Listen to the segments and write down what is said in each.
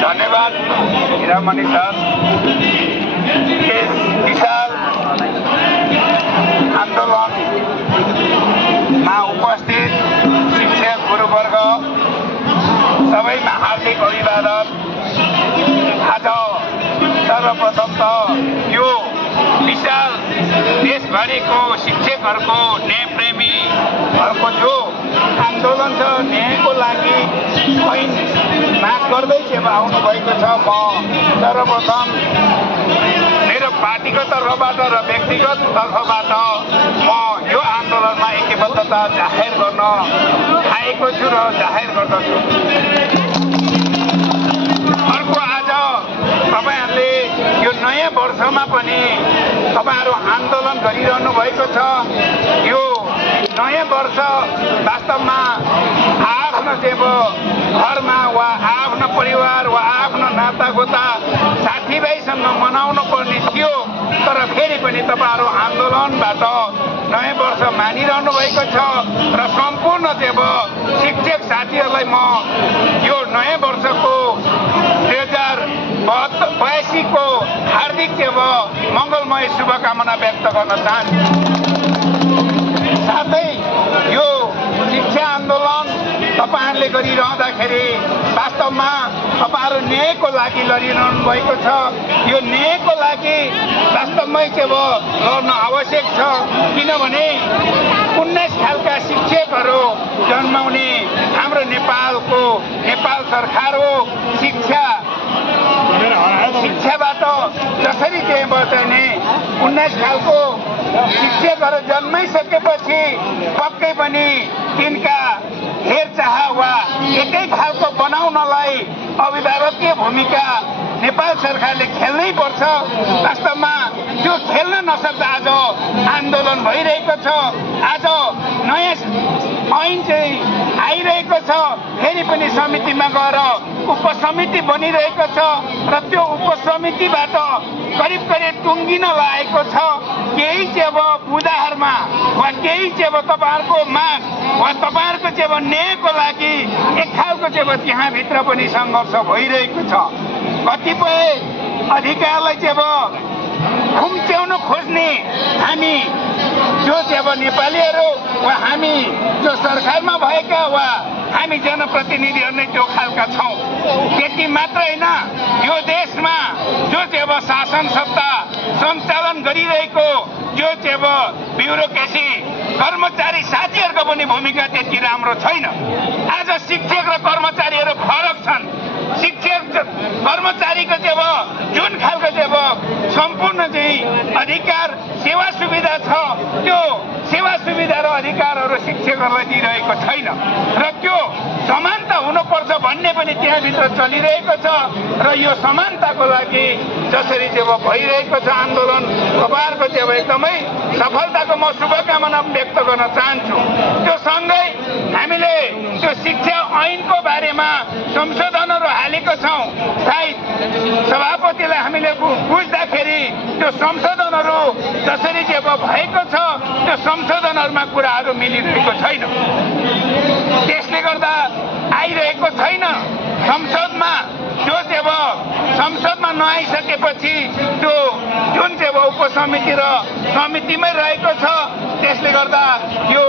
धन्यवाद हिरामणि सर। यस विशाल आन्दोलनमा उपस्थित शिक्षक गुरुवर्ग सबैमा हार्दिक अभिवादन। आज सर्वप्रथम त यो विशाल देशभरिको शिक्षकहरूको न्यायप्रेमीहरूको जो आन्दोलन छ न्यायको लागि ऐन माग गर्दै आउनुभएको छ। म सर्वप्रथम मेरो पार्टीको तर्फबाट र व्यक्तिगत तर्फबाट म यो आन्दोलनमा ऐक्यबद्धता जाहेर गर्न आएको छु र जाहेर गर्दछु। अर्को आज तपाईहरुले यो नयाँ वर्षमा पनि तपाईहरु आन्दोलन गरिरहनु भएको छ। यो नयाँ वर्ष वास्तवमा आफ्नो घरमा वा आफ्नो परिवार वा आफ्नो नातागोता साथीभाइसँग मनाउनु पर्ने थियो, तर फेरि पनि तपाईहरु आन्दोलनबाट नयाँ वर्ष मानिरहनु भएको छ र सम्पूर्ण शिक्षक साथीहरूलाई म यो नयाँ वर्षको 2082 को हार्दिक मंगलमय शुभकामना व्यक्त गर्न चाहन्छु। साथै यो शिक्षा आन्दोलन तपाईहरुले गरिरहँदाखेरि वास्तवमा तपाईहरु न्यायको लागि लडिरहनु भएको छ। यो न्यायको लागि वास्तवमै लड्न आवश्यक छ, किनभने 19 खालका शिक्षकहरू जन्माउने हाम्रो नेपाल सरकार हो। शिक्षाबाट जसरी बचाउने 19 खालको शिक्षकहरू जन्माइसकेपछि पक्कै पनि तिनका हेरचाह वा एकै खालको बनाउनलाई अभिभावकीय भूमिका नेपाल सरकारले खेल्नै पर्छ। वास्तवमा त्यो खेल्न नसक्दा आज आन्दोलन भइरहेको छ। आज नयाँ ऐन आइरहेको छ, फेरि पनि समितिमा गएर उपसमिति बनिरहेको छ र त्यो उपसमितिबाट करिब टुङ्गिन लागेको छ। केही बुदाहरुमा वा केही तपाईहरुको माग वा तपाईहरुको न्यायको लागि एक खालको त्यहाँभित्र पनि संघर्ष भइरहेको छ। कतिपय अधिकारलाई खुम्च्याउन खोज्ने हामी जो नेपालीहरू वा हामी जो सरकारमा भएका वा हामी जनप्रतिनिधिहरू नै त्यो खालका छौं। त्यति मात्र होइन, यो देशमा जो शासन सत्ता सञ्चालन गरिरहेको जो ब्युरोक्रेसी कर्मचारी साथीहरूको पनि भूमिका त्यति राम्रो छैन। आज शिक्षक र कर्मचारीहरू फरक छन्। शिक्षक कर्मचारीको जुन खालको सम्पूर्ण अधिकार सेवा सुविधा छ, त्यो सेवा सुविधा र अधिकारहरू शिक्षकहरूलाई दिइरहेको छैन र त्यो समानता हुनुपर्छ भन्ने पनि त्यहाँभित्र चलिरहेको छ। र यो समानताको लागि जसरी भइरहेको छ आन्दोलन, तपाईहरुको एकदमै सफलताको म शुभकामना व्यक्त गर्न चाहन्छु। त्यो सँगै हामीले त्यो शिक्षा ऐनको बारेमा संशोधनहरू हालेको छौं। सायद सभापतिलाई हामीले बुझ्दाखेरि त्यो संशोधनहरू जसरी भएको छ त्यो संशोधनहरूमा कुराहरू मिलिरहेको छैन। त्यसले गर्दा आइरहेको छैन संसदमा। जो संसदमा नआइसकेपछि त्यो जुन उपसमिति र समितिमै रहेको छ, त्यसले गर्दा यो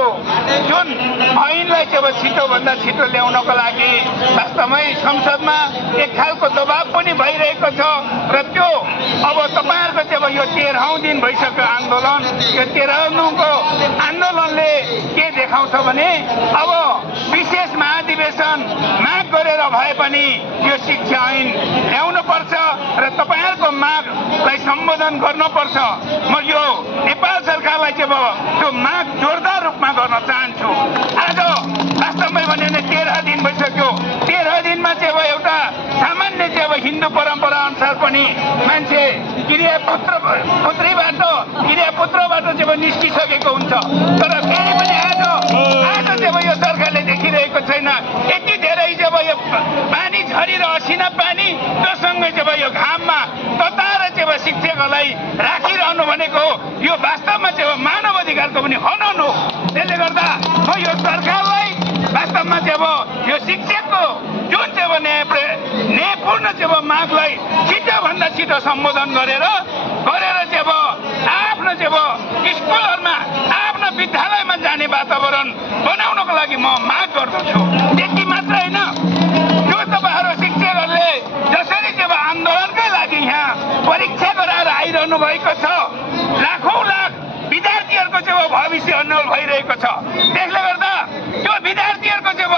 जुन ऐनलाई छिटोभन्दा छिटो ल्याउनको लागि वास्तवमै संसदमा एक खालको दबाव पनि भइरहेको छ। र त्यो अब तपाईहरुको यो 13औं दिन भइसक्यो आन्दोलन। यो 13औं आन्दोलनले के देखाउँछ भने अब विशेष महाधिवेशन माग गरेर भए पनि यो शिक्षा ऐन ल्याउनु पर्छ र तपाईहरुको मागलाई सम्बोधन गर्नुपर्छ। म यो नेपाल सरकारलाई त्यो माग जोरदार रूपमा गर्न चाहन्छु। आज वास्तवमै भने 13 दिन भइसक्यो। 13 दिनमा एउटा सामान्य हिन्दू परम्परा अनुसार पनि मान्छे क्रियापुत्रबाट निस्किसकेको हुन्छ। तर फेरि पनि आज यो सरकारले देखिरहेको छैन। यति धेरै यो पानी झरेर असिना पानी त्योसँगै यो घाममा तताएर शिक्षकहरूलाई राखिरहनु भनेको यो वास्तवमा मानव अधिकारको पनि हनन हो। त्यसले गर्दा म यो सरकारलाई स्थानमा चाहिँ अब यो शिक्षकको जुन चाहिँ अब न्यायपूर्ण चाहिँ अब मागलाई छिटोभन्दा छिटो सम्बोधन गरेर चाहिँ अब आफ्नो चाहिँ अब स्कुलहरूमा आफ्नो विद्यालयमा जाने वातावरण बनाउनको लागि म माग गर्दछु। त्यति मात्र होइन, जो तपाईँहरू शिक्षकहरूले जसरी चाहिँ अब आन्दोलनकै लागि यहाँ परीक्षा गराएर आइरहनु भएको छ, लाखौं लाख विद्यार्थीहरूको चाहिँ अब भविष्य अन्यल भइरहेको छ। त्यसले गर्दा त्यो विद्यार्थीहरूको चाहिँ अब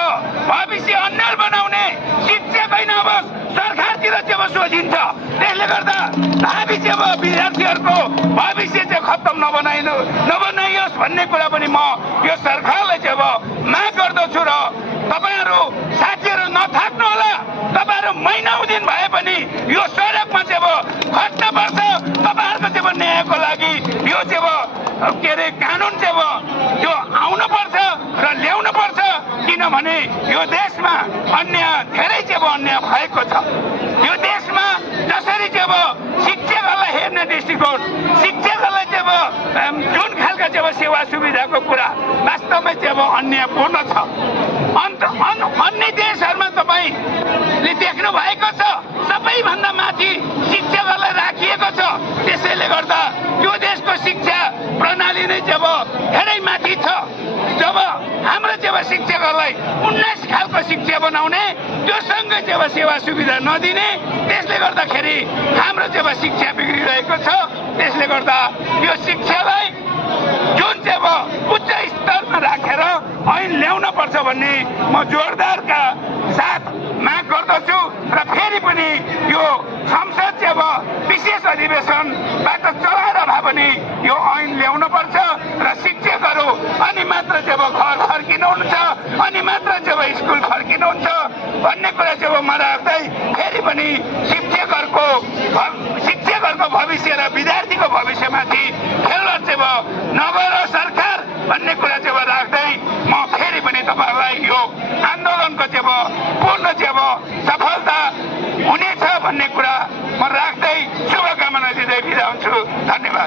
भविष्य अन्यल बनाउने शिक्षक होइन, अब सरकारतिर चाहिँ अब सोचिन्छ। त्यसले गर्दा भावी चाहिँ अब विद्यार्थीहरूको भविष्य चाहिँ खत्तम नबनाइयोस् भन्ने कुरा पनि म यो सरकारलाई चाहिँ अब माग गर्दछु। र तपाईँहरू साथीहरू नथाक्नु होला, तपाईँहरू महिनौं दिन भए पनि यो सडकमा चाहिँ अब खट्नुपर्छ। तपाईँहरूको चाहिँ अब न्यायको लागि यो चाहिँ अब के अरे कानुन चाहिँ अब त्यो आउनुपर्छ र ल्याउनुपर्छ, किनभने यो देशमा अन्याय धेरै चाहिँ अब अन्याय भएको छ। यो देशमा जसरी चाहिँ अब शिक्षकहरूलाई हेर्ने दृष्टिकोण, शिक्षकहरूलाई चाहिँ अब जुन खालका चाहिँ अब सेवा सुविधाको कुरा वास्तवमै चाहिँ अब अन्यायपूर्ण छ। अन्य देशहरूमा तपाईँले देख्नु भएको छ, सबैभन्दा माथि शिक्षकहरूलाई राखिएको छ। त्यसैले गर्दा त्यो देशको शिक्षा प्रणाली नै चाहिँ अब धेरै माथि छ। जब हाम्रो चाहिँ अब शिक्षकहरूलाई 19 खालको शिक्षा बनाउने, त्योसँगै चाहिँ अब सेवा सुविधा नदिने, त्यसले गर्दाखेरि हाम्रो चाहिँ अब शिक्षा बिग्रिरहेको छ। त्यसले गर्दा यो शिक्षालाई जुन चाहिँ अब उच्च स्तरमा राखेर ऐन ल्याउन पर्छ भन्ने म जोरदारका साथ माग गर्दछु। र फेरि पनि यो संसद चाहिँ अब विशेष अधिवेशनबाट चलाएर भए पनि यो ऐन ल्याउन पर्छ र शिक्षकहरू अनि मात्र चाहिँ अब घर फर्किनुहुन्छ, अनि मात्र चाहिँ अब स्कुल फर्किनुहुन्छ भन्ने कुरा चाहिँ अब म राख्दै फेरि पनि शिक्षकहरूको भविष्य र विद्यार्थीको भविष्यमाथि खेलवाड चाहिँ अब नगरोस् सरकार भन्ने कुरा चाहिँ अब राख्दै म फेरि पनि तपाईँहरूलाई यो आन्दोलनको चाहिँ अब पूर्ण चाहिँ अब सफलता हुनेछ भन्ने कुरा म राख्दै शुभकामना दिँदै बिदा हुन्छु। धन्यवाद।